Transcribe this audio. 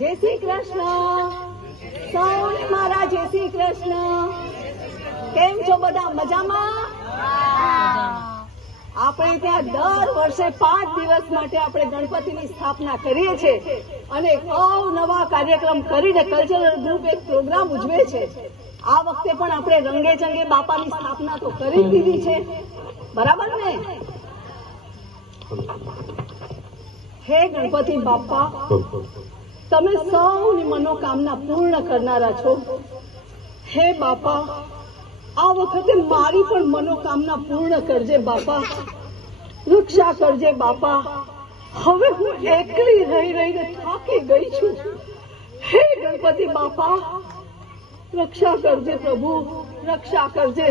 જય શ્રી કૃષ્ણ. સૌને મારા જય શ્રી કૃષ્ણ. કેમ છો બધા? મજામાં? આપણે ત્યાં દર વર્ષે 5 દિવસ માટે આપણે ગણપતિની સ્થાપના કરીએ છીએ અને અવનવા કાર્યક્રમ કરીને કલ્ચરલ ગ્રુપ એક પ્રોગ્રામ ઉજવે છે. આ વખતે પણ આપણે રંગે ચંગે બાપાની સ્થાપના તો કરી દીધી છે, બરાબર ને? હે ગણપતિ બાપા, તમે સૌની મનોકામના પૂર્ણ કરનારા છો. હે બાપા, આ વખતે મારી પણ મનોકામના પૂર્ણ કરજે બાપા. રક્ષા કરજે બાપા. હવે હું એકલી રહી રહીને થાકી ગઈ છું. હે ગણપતિ બાપા, રક્ષા કરજે પ્રભુ, રક્ષા કરજે.